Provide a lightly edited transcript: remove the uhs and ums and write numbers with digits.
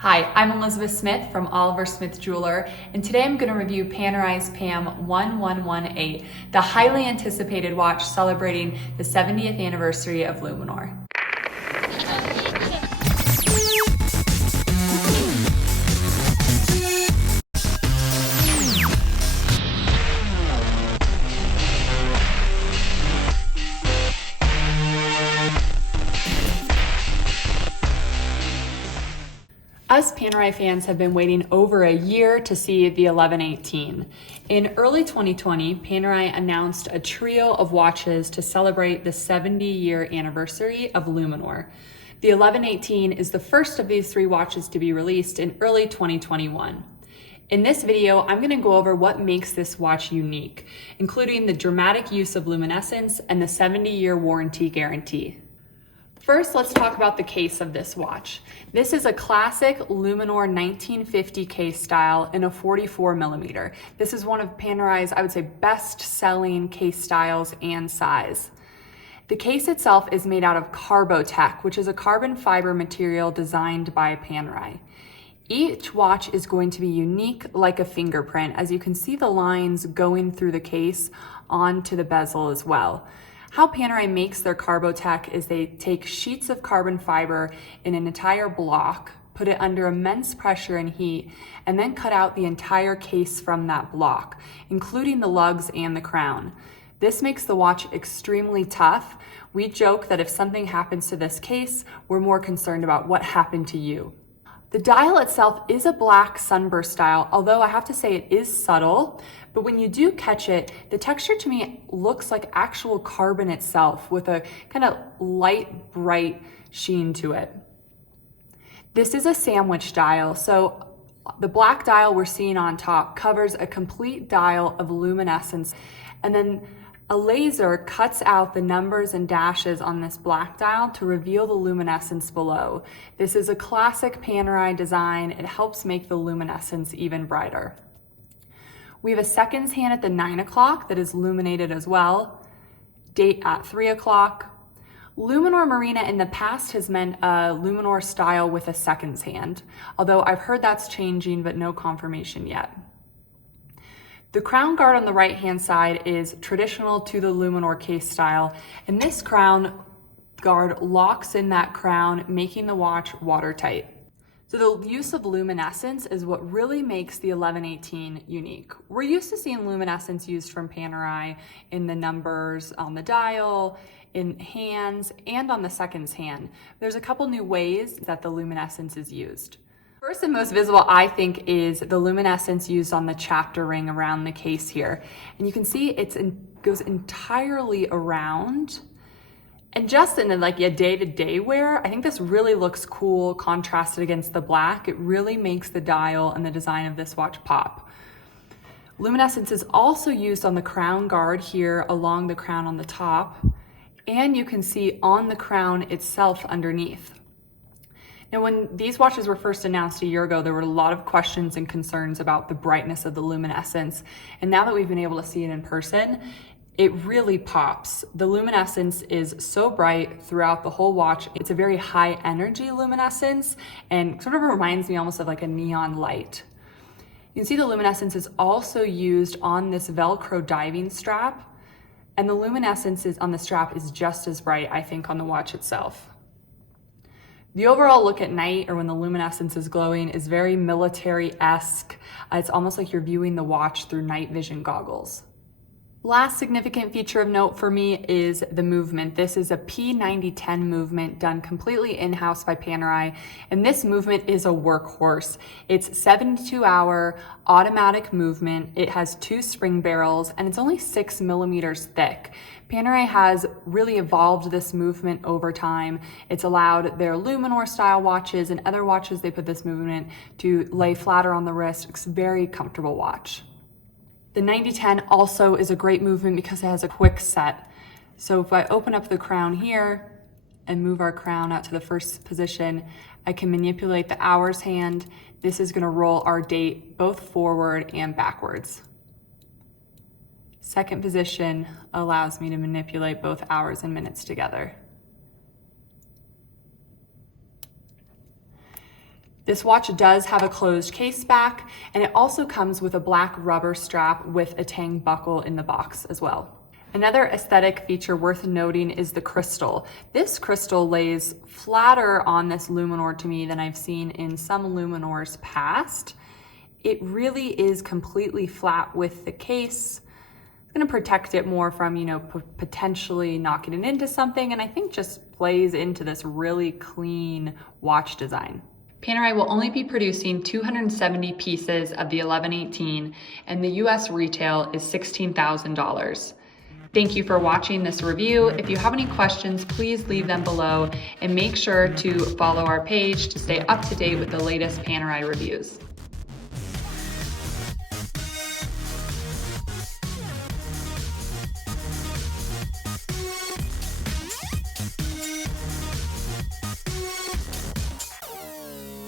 Hi, I'm Elizabeth Smith from Oliver Smith Jeweler, and today I'm going to review Panerai's PAM01118, the highly anticipated watch celebrating the 70th anniversary of Luminor. Us Panerai fans have been waiting over a year to see the 1118. In early 2020, Panerai announced a trio of watches to celebrate the 70-year anniversary of Luminor. The 1118 is the first of these three watches to be released in early 2021. In this video, I'm going to go over what makes this watch unique, including the dramatic use of luminescence and the 70-year warranty guarantee. First, let's talk about the case of this watch. This is a classic Luminor 1950 case style in a 44 millimeter. This is one of Panerai's, I would say, best-selling case styles and size. The case itself is made out of Carbotech, which is a carbon fiber material designed by Panerai. Each watch is going to be unique like a fingerprint, as you can see the lines going through the case onto the bezel as well. How Panerai makes their Carbotech is they take sheets of carbon fiber in an entire block, put it under immense pressure and heat, and then cut out the entire case from that block, including the lugs and the crown. This makes the watch extremely tough. We joke that if something happens to this case, we're more concerned about what happened to you. The dial itself is a black sunburst dial, although I have to say it is subtle, but when you do catch it, the texture to me looks like actual carbon itself with a kind of light, bright sheen to it. This is a sandwich dial, so the black dial we're seeing on top covers a complete dial of luminescence, and then a laser cuts out the numbers and dashes on this black dial to reveal the luminescence below. This is a classic Panerai design. It helps make the luminescence even brighter. We have a seconds hand at the 9 o'clock that is illuminated as well. Date at 3 o'clock. Luminor Marina in the past has meant a Luminor style with a seconds hand, although I've heard that's changing, but no confirmation yet. The crown guard on the right-hand side is traditional to the Luminor case style, and this crown guard locks in that crown, making the watch watertight. So the use of luminescence is what really makes the 1118 unique. We're used to seeing luminescence used from Panerai in the numbers on the dial, in hands, and on the seconds hand. There's a couple new ways that the luminescence is used. First and most visible, I think, is the luminescence used on the chapter ring around the case here. And you can see it goes entirely around. And just in a day-to-day wear, I think this really looks cool contrasted against the black. It really makes the dial and the design of this watch pop. Luminescence is also used on the crown guard here along the crown on the top. And you can see on the crown itself underneath. Now, when these watches were first announced a year ago, there were a lot of questions and concerns about the brightness of the luminescence. And now that we've been able to see it in person, it really pops. The luminescence is so bright throughout the whole watch. It's a very high energy luminescence and sort of reminds me almost of like a neon light. You can see the luminescence is also used on this Velcro diving strap, and the luminescence on the strap is just as bright, I think, on the watch itself. The overall look at night, or when the luminescence is glowing, is very military-esque. It's almost like you're viewing the watch through night vision goggles. Last significant feature of note for me is the movement. This is a P9010 movement done completely in-house by Panerai, and this movement is a workhorse. It's 72-hour automatic movement. It has 2 spring barrels, and it's only 6 millimeters thick. Panerai has really evolved this movement over time. It's allowed their Luminor style watches and other watches, they put this movement to lay flatter on the wrist. It's a very comfortable watch. The 9010 also is a great movement because it has a quick set. So if I open up the crown here and move our crown out to the first position, I can manipulate the hours hand. This is going to roll our date both forward and backwards. Second position allows me to manipulate both hours and minutes together. This watch does have a closed case back, and it also comes with a black rubber strap with a tang buckle in the box as well. Another aesthetic feature worth noting is the crystal. This crystal lays flatter on this Luminor to me than I've seen in some Luminors past. It really is completely flat with the case. It's gonna protect it more from, potentially knocking it into something, and I think just plays into this really clean watch design. Panerai will only be producing 270 pieces of the 1118, and the US retail is $16,000. Thank you for watching this review. If you have any questions, please leave them below, and make sure to follow our page to stay up to date with the latest Panerai reviews.